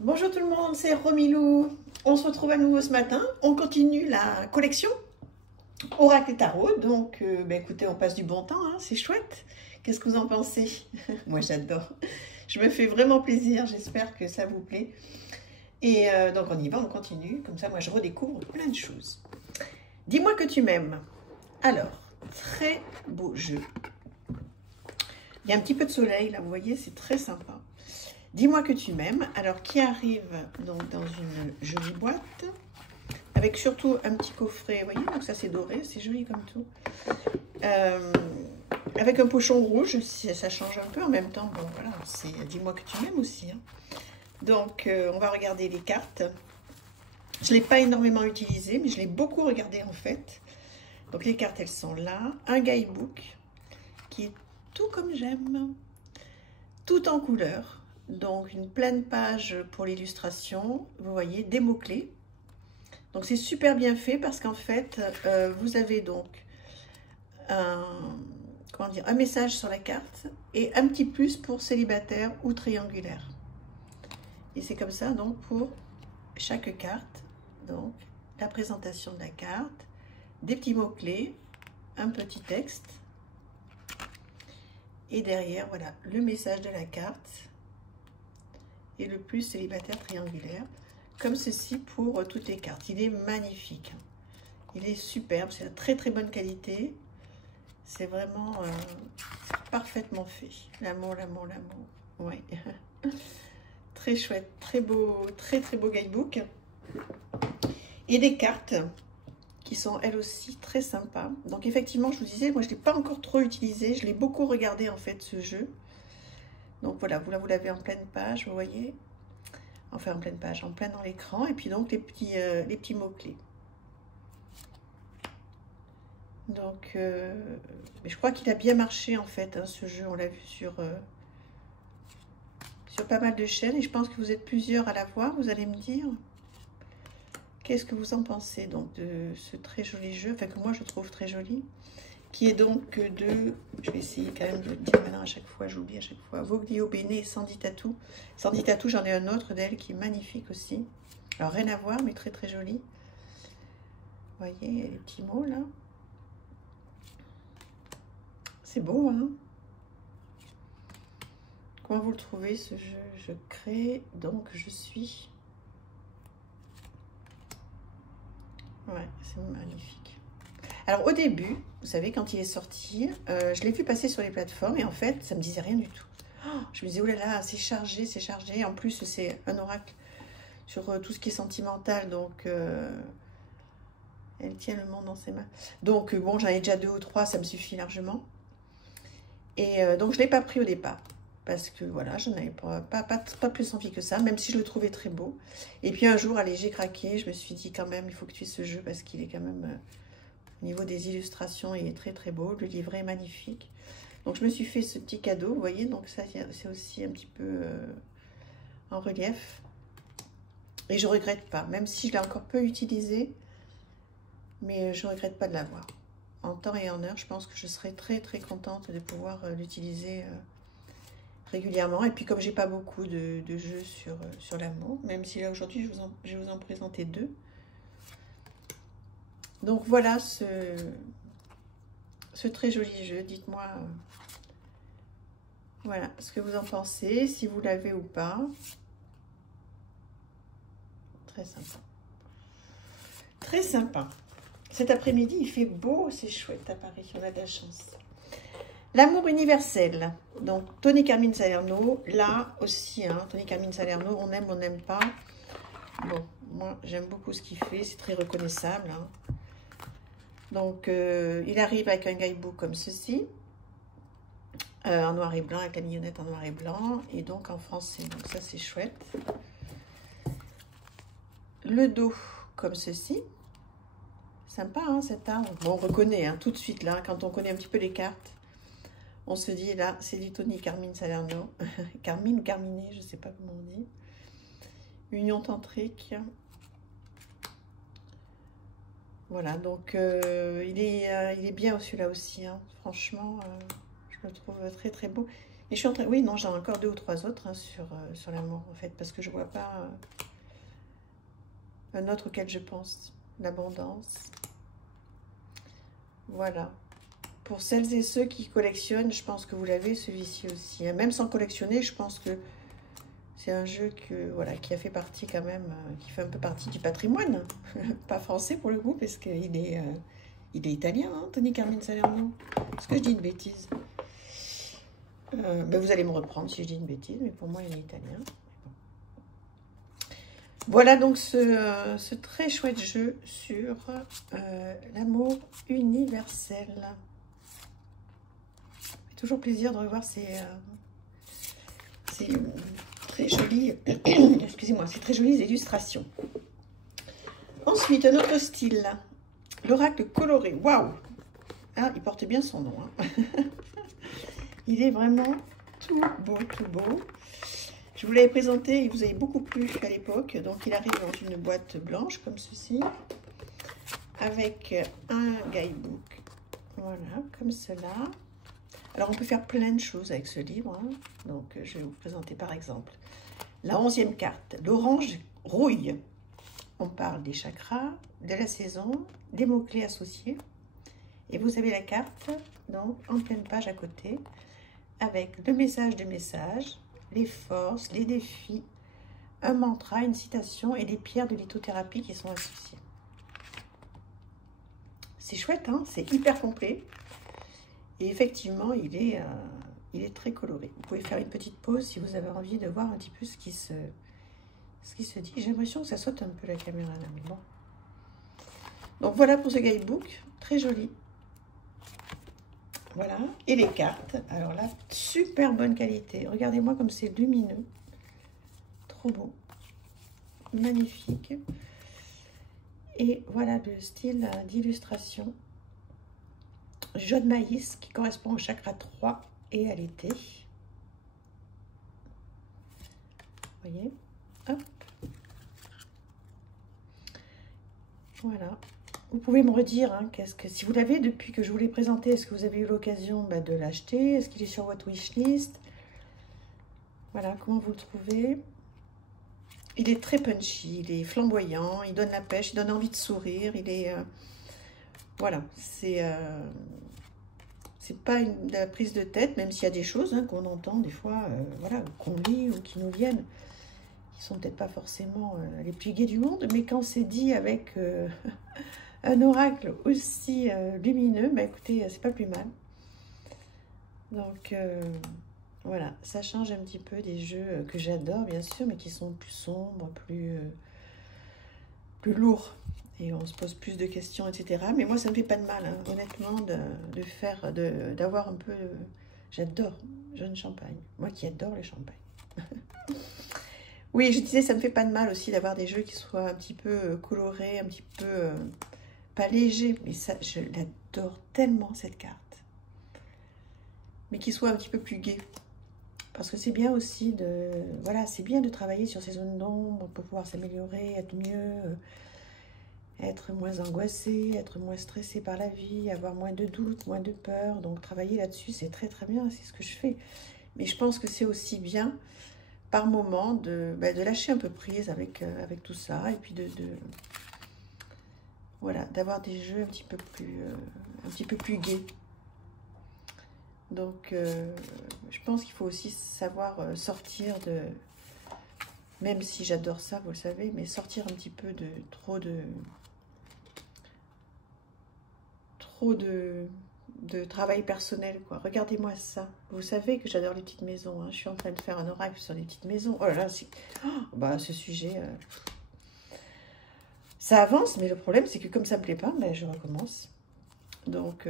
Bonjour tout le monde, c'est Romilou. On se retrouve à nouveau ce matin. On continue la collection Oracle et Tarot. Donc, écoutez, on passe du bon temps, hein, c'est chouette. Qu'est-ce que vous en pensez? Moi, j'adore. Je me fais vraiment plaisir. J'espère que ça vous plaît. Et donc, on y va, on continue. Comme ça, moi, je redécouvre plein de choses. Dis-moi que tu m'aimes. Alors, très beau jeu. Il y a un petit peu de soleil, là, vous voyez, c'est très sympa. Dis-moi que tu m'aimes. Alors, qui arrive donc dans une jolie boîte, avec surtout un petit coffret, vous voyez, donc ça c'est doré, c'est joli comme tout. Avec un pochon rouge, ça change un peu en même temps. Bon, voilà, c'est dis-moi que tu m'aimes aussi. Hein. Donc, on va regarder les cartes. Je ne l'ai pas énormément utilisé, mais je l'ai beaucoup regardé en fait. Donc, les cartes, elles sont là. Un guidebook qui est tout comme j'aime, tout en couleur. Donc, une pleine page pour l'illustration. Vous voyez, des mots-clés. Donc, c'est super bien fait parce qu'en fait, vous avez donc un message sur la carte et un petit plus pour célibataire ou triangulaire. Et c'est comme ça, donc, pour chaque carte. Donc, la présentation de la carte, des petits mots-clés, un petit texte. Et derrière, voilà, le message de la carte et le plus célibataire triangulaire, comme ceci pour toutes les cartes. Il est magnifique. Il est superbe, c'est de très très bonne qualité. C'est vraiment parfaitement fait. L'amour, l'amour, l'amour. Ouais. Très chouette, très beau, très très beau guidebook. Et des cartes qui sont elles aussi très sympas. Donc effectivement, je vous disais, moi je ne l'ai pas encore trop utilisé. Je l'ai beaucoup regardé en fait ce jeu. Donc voilà, vous l'avez en pleine page, vous voyez. Enfin en pleine page, en plein dans l'écran. Et puis donc les petits mots-clés. Donc, mais je crois qu'il a bien marché en fait, hein, ce jeu. On l'a vu sur pas mal de chaînes. Et je pense que vous êtes plusieurs à l'avoir. Vous allez me dire, qu'est-ce que vous en pensez donc de ce très joli jeu, enfin que moi je trouve très joli, qui est donc de, je vais essayer quand même de le dire maintenant à chaque fois, j'oublie à chaque fois, Voglio Bene et Sandy Tattoo. Sandy Tattoo, j'en ai un autre d'elle qui est magnifique aussi. Alors rien à voir, mais très très joli. Vous voyez, il y a les petits mots là. C'est beau, hein? Comment vous le trouvez ce jeu? Je crée, donc je suis. Ouais, c'est magnifique. Alors au début, vous savez, quand il est sorti, je l'ai vu passer sur les plateformes et en fait, ça me disait rien du tout. Oh, je me disais, oh là là, c'est chargé, c'est chargé. En plus, c'est un oracle sur tout ce qui est sentimental, donc elle tient le monde dans ses mains. Donc bon, j'en ai déjà 2 ou 3, ça me suffit largement. Et donc je ne l'ai pas pris au départ. Parce que voilà, je n'avais pas plus envie que ça, même si je le trouvais très beau. Et puis un jour, allez, j'ai craqué, je me suis dit quand même, il faut que tu aies ce jeu parce qu'il est quand même, au niveau des illustrations, il est très très beau, le livret est magnifique. Donc je me suis fait ce petit cadeau, vous voyez, donc ça c'est aussi un petit peu en relief. Et je ne regrette pas, même si je l'ai encore peu utilisé, mais je ne regrette pas de l'avoir. En temps et en heure, je pense que je serai très très contente de pouvoir l'utiliser régulièrement. Et puis comme j'ai pas beaucoup de jeux sur l'amour, même si là aujourd'hui je vais vous en présenter 2. Donc voilà ce très joli jeu. Dites-moi voilà ce que vous en pensez, si vous l'avez ou pas. Très sympa. Très sympa. Cet après-midi, il fait beau, c'est chouette à Paris, on a de la chance. L'amour universel. Donc, Tony Carmine Salerno, là aussi, hein, Tony Carmine Salerno, on aime, on n'aime pas. Bon, moi, j'aime beaucoup ce qu'il fait, c'est très reconnaissable. Hein. Donc, il arrive avec un guidebook comme ceci, en noir et blanc, avec la mignonnette en noir et blanc, et donc en français. Donc, ça, c'est chouette. Le dos, comme ceci. Sympa, hein, cet arbre. Bon, on reconnaît hein, tout de suite, là, quand on connaît un petit peu les cartes. On se dit, là, c'est du Tony Carmine Salerno. Carmine ou Carminé, je ne sais pas comment on dit. Union tantrique. Voilà, donc il est bien celui-là aussi. Hein. Franchement, je le trouve très très beau. Et je suis en train... Oui, non, j'en ai encore 2 ou 3 autres hein, sur l'amour, en fait, parce que je vois pas un autre auquel je pense. L'abondance. Voilà. Pour celles et ceux qui collectionnent, je pense que vous l'avez, celui-ci aussi. Même sans collectionner, je pense que c'est un jeu voilà, qui a fait partie quand même, qui fait un peu partie du patrimoine. Pas français pour le coup, parce qu'il est, il est italien, hein, Tony Carmine Salerno. Est-ce que je dis une bêtise? Ben vous allez me reprendre si je dis une bêtise, mais pour moi, il est italien. Voilà donc ce très chouette jeu sur l'amour universel. C'est toujours plaisir de revoir ces très jolies, excusez-moi, ces très jolies illustrations. Ensuite, un autre style, l'oracle coloré. Waouh! Ah, il porte bien son nom. Hein. Il est vraiment tout beau, tout beau. Je vous l'avais présenté, il vous avait beaucoup plu à l'époque. Donc, il arrive dans une boîte blanche comme ceci, avec un guidebook. Voilà, comme cela. Alors, on peut faire plein de choses avec ce livre. Hein. Donc, je vais vous présenter par exemple la 11e carte, l'orange rouille. On parle des chakras, de la saison, des mots-clés associés. Et vous avez la carte, donc, en pleine page à côté, avec le message de message, les forces, les défis, un mantra, une citation et les pierres de lithothérapie qui sont associées. C'est chouette, hein, c'est hyper complet. Et effectivement, il est très coloré. Vous pouvez faire une petite pause si vous avez envie de voir un petit peu ce qui se dit. J'ai l'impression que ça saute un peu la caméra là, mais bon. Donc voilà pour ce guidebook, très joli. Voilà, et les cartes, alors là, super bonne qualité. Regardez-moi comme c'est lumineux. Trop beau. Magnifique. Et voilà le style d'illustration. Jaune maïs qui correspond au chakra 3 et à l'été. Vous voyez? Hop. Voilà. Vous pouvez me redire, hein, si vous l'avez depuis que je vous l'ai présenté, est-ce que vous avez eu l'occasion de l'acheter? Est-ce qu'il est sur votre wishlist? Voilà, comment vous le trouvez? Il est très punchy, il est flamboyant, il donne la pêche, il donne envie de sourire, il est... voilà, c'est pas de la prise de tête, même s'il y a des choses hein, qu'on entend des fois, voilà, qu'on lit ou qui nous viennent, qui sont peut-être pas forcément les plus gaies du monde, mais quand c'est dit avec... un oracle aussi lumineux, bah écoutez, c'est pas plus mal. Donc, voilà, ça change un petit peu des jeux que j'adore, bien sûr, mais qui sont plus sombres, plus lourds. Et on se pose plus de questions, etc. Mais moi, ça ne me fait pas de mal, hein, honnêtement, d'avoir un peu... J'adore Jaune Champagne. Moi qui adore les champagnes. Oui, je disais, ça ne me fait pas de mal aussi d'avoir des jeux qui soient un petit peu colorés, un petit peu... pas léger, mais ça, je l'adore tellement cette carte. Mais qu'il soit un petit peu plus gai. Parce que c'est bien aussi de... Voilà, c'est bien de travailler sur ces zones d'ombre pour pouvoir s'améliorer, être mieux, être moins angoissé, être moins stressé par la vie, avoir moins de doutes, moins de peur. Donc travailler là-dessus, c'est très très bien, c'est ce que je fais. Mais je pense que c'est aussi bien, par moment, de lâcher un peu prise avec tout ça. Et puis voilà, d'avoir des jeux un petit peu plus gais. Donc, je pense qu'il faut aussi savoir sortir de... Même si j'adore ça, vous le savez, mais sortir un petit peu de trop de travail personnel, quoi. Regardez-moi ça. Vous savez que j'adore les petites maisons. Hein. Je suis en train de faire un oracle sur les petites maisons. Oh là là, ce sujet... Ça avance, mais le problème, c'est que comme ça ne me plaît pas, ben, je recommence. Donc,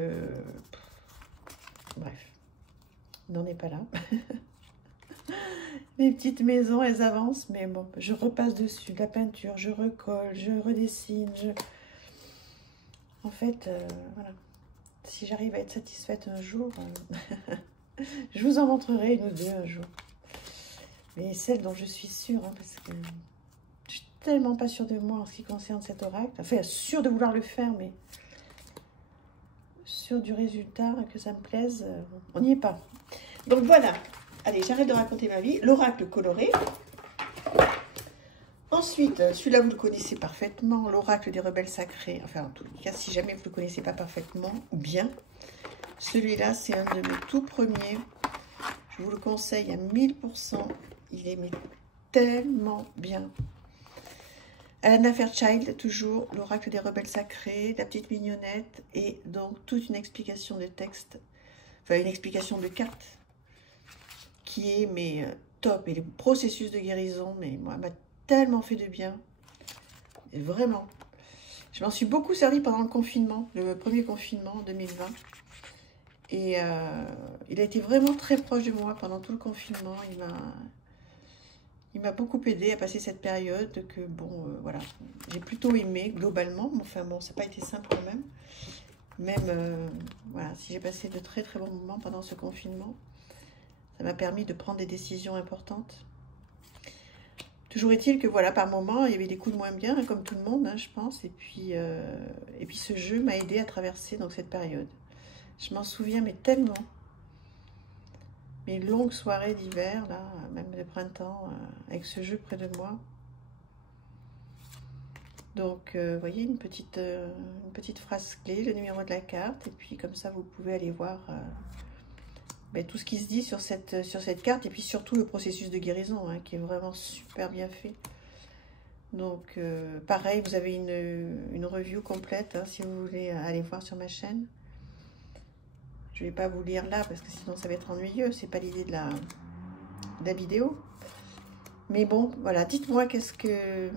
bref, on n'en est pas là. Les petites maisons, elles avancent, mais bon, je repasse dessus de la peinture, je recolle, je redessine. En fait, voilà, si j'arrive à être satisfaite un jour, je vous en montrerai une ou deux un jour. Mais celle dont je suis sûre, hein, parce que... tellement pas sûre de moi en ce qui concerne cet oracle. Enfin, sûre de vouloir le faire, mais sûre du résultat, que ça me plaise, on n'y est pas. Donc voilà, allez, j'arrête de raconter ma vie. L'oracle coloré. Ensuite, celui-là, vous le connaissez parfaitement, l'oracle des rebelles sacrés. Enfin, en tout cas, si jamais vous ne le connaissez pas parfaitement ou bien, celui-là, c'est un de mes tout premiers. Je vous le conseille à 1000%. Il est mais tellement bien. Alana Fairchild, toujours, l'oracle des rebelles sacrés, la petite mignonnette, et donc toute une explication de texte, enfin une explication de carte, qui est mais top. Et le processus de guérison, mais moi, m'a tellement fait de bien. Et vraiment. Je m'en suis beaucoup servi pendant le confinement, le premier confinement en 2020. Et il a été vraiment très proche de moi pendant tout le confinement. Il m'a beaucoup aidé à passer cette période que, bon, voilà, j'ai plutôt aimé globalement. Enfin bon, ça n'a pas été simple quand même. Même, voilà, si j'ai passé de très très bons moments pendant ce confinement, ça m'a permis de prendre des décisions importantes. Toujours est-il que, voilà, par moments, il y avait des coups de moins bien, hein, comme tout le monde, hein, je pense. Et puis ce jeu m'a aidé à traverser donc, cette période. Je m'en souviens, mais tellement. Mes longues soirées d'hiver, là, même de printemps, avec ce jeu près de moi. Donc, vous voyez, une petite phrase clé, le numéro de la carte. Et puis, comme ça, vous pouvez aller voir tout ce qui se dit sur cette carte. Et puis, surtout, le processus de guérison, hein, qui est vraiment super bien fait. Donc, pareil, vous avez une review complète, hein, si vous voulez aller voir sur ma chaîne. Je ne vais pas vous lire là, parce que sinon, ça va être ennuyeux. C'est pas l'idée de la vidéo. Mais bon, voilà, dites-moi qu'est-ce que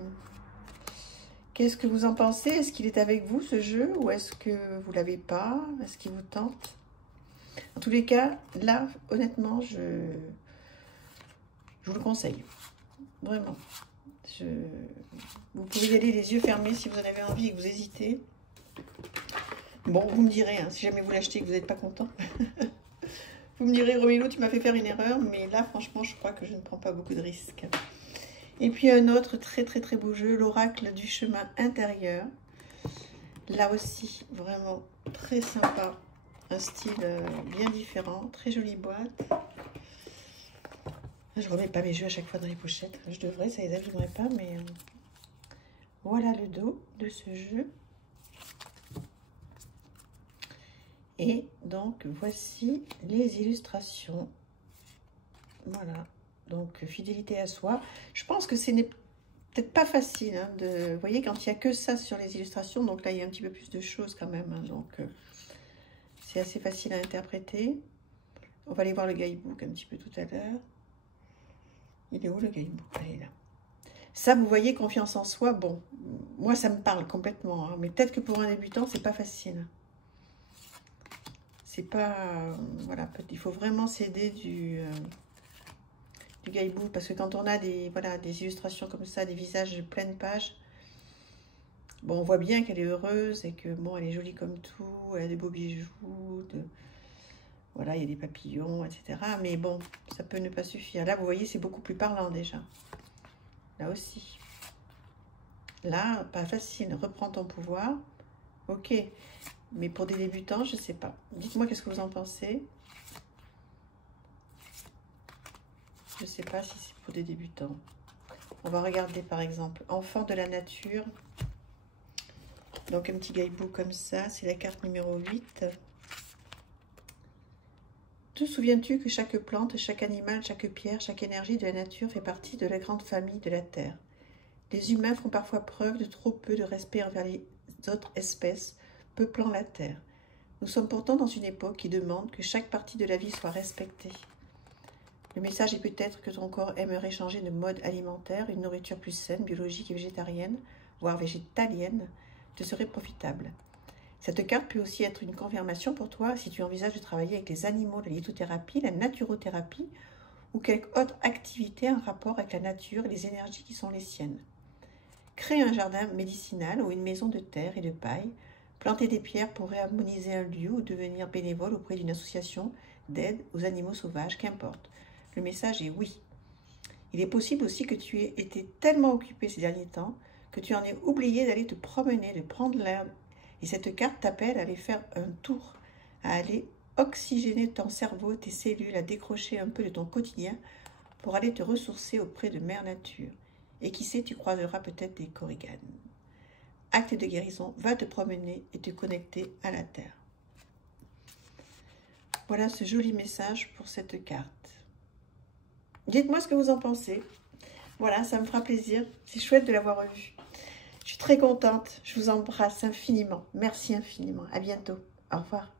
vous en pensez? Est-ce qu'il est avec vous, ce jeu? Ou est-ce que vous ne l'avez pas? Est-ce qu'il vous tente? En tous les cas, là, honnêtement, je vous le conseille. Vraiment. Vous pouvez y aller les yeux fermés si vous en avez envie et que vous hésitez. Bon, vous me direz, hein, si jamais vous l'achetez et que vous n'êtes pas content. Vous me direz, Romilou, tu m'as fait faire une erreur. Mais là, franchement, je crois que je ne prends pas beaucoup de risques. Et puis un autre très très très beau jeu, l'oracle du chemin intérieur. Là aussi, vraiment très sympa. Un style bien différent. Très jolie boîte. Je ne remets pas mes jeux à chaque fois dans les pochettes. Je devrais, ça les abîmerait pas. Mais voilà le dos de ce jeu. Et donc, voici les illustrations. Voilà. Donc, fidélité à soi. Je pense que ce n'est peut-être pas facile. Hein, vous voyez, quand il n'y a que ça sur les illustrations, donc là, il y a un petit peu plus de choses quand même. Hein, donc, c'est assez facile à interpréter. On va aller voir le guidebook un petit peu tout à l'heure. Il est où le guidebook? Il est là. Ça, vous voyez, confiance en soi. Bon, moi, ça me parle complètement. Hein, mais peut-être que pour un débutant, c'est pas facile. C'est pas... voilà, il faut vraiment s'aider du guidebook, parce que quand on a des illustrations comme ça, des visages de pleine page, bon, on voit bien qu'elle est heureuse et que bon, elle est jolie comme tout, elle a des beaux bijoux, voilà, il y a des papillons, etc. Mais bon, ça peut ne pas suffire. Là, vous voyez, c'est beaucoup plus parlant déjà. Là aussi. Là, pas facile. Reprends ton pouvoir. Ok. Mais pour des débutants, je ne sais pas. Dites-moi qu'est-ce que vous en pensez. Je ne sais pas si c'est pour des débutants. On va regarder par exemple Enfant de la nature. Donc un petit guidebook comme ça. C'est la carte numéro 8. Te souviens-tu que chaque plante, chaque animal, chaque pierre, chaque énergie de la nature fait partie de la grande famille de la Terre? Les humains font parfois preuve de trop peu de respect envers les autres espèces peuplant la Terre. Nous sommes pourtant dans une époque qui demande que chaque partie de la vie soit respectée. Le message est peut-être que ton corps aimerait changer de mode alimentaire, une nourriture plus saine, biologique et végétarienne, voire végétalienne, te serait profitable. Cette carte peut aussi être une confirmation pour toi si tu envisages de travailler avec les animaux, la lithothérapie, la naturothérapie ou quelque autre activité en rapport avec la nature et les énergies qui sont les siennes. Crée un jardin médicinal ou une maison de terre et de paille. Planter des pierres pour réharmoniser un lieu ou devenir bénévole auprès d'une association d'aide aux animaux sauvages, qu'importe. Le message est oui. Il est possible aussi que tu aies été tellement occupé ces derniers temps que tu en aies oublié d'aller te promener, de prendre l'air. Et cette carte t'appelle à aller faire un tour, à aller oxygéner ton cerveau, tes cellules, à décrocher un peu de ton quotidien pour aller te ressourcer auprès de Mère Nature. Et qui sait, tu croiseras peut-être des korrigans. Acte de guérison, va te promener et te connecter à la Terre. Voilà ce joli message pour cette carte. Dites-moi ce que vous en pensez. Voilà, ça me fera plaisir. C'est chouette de l'avoir revu. Je suis très contente. Je vous embrasse infiniment. Merci infiniment. À bientôt. Au revoir.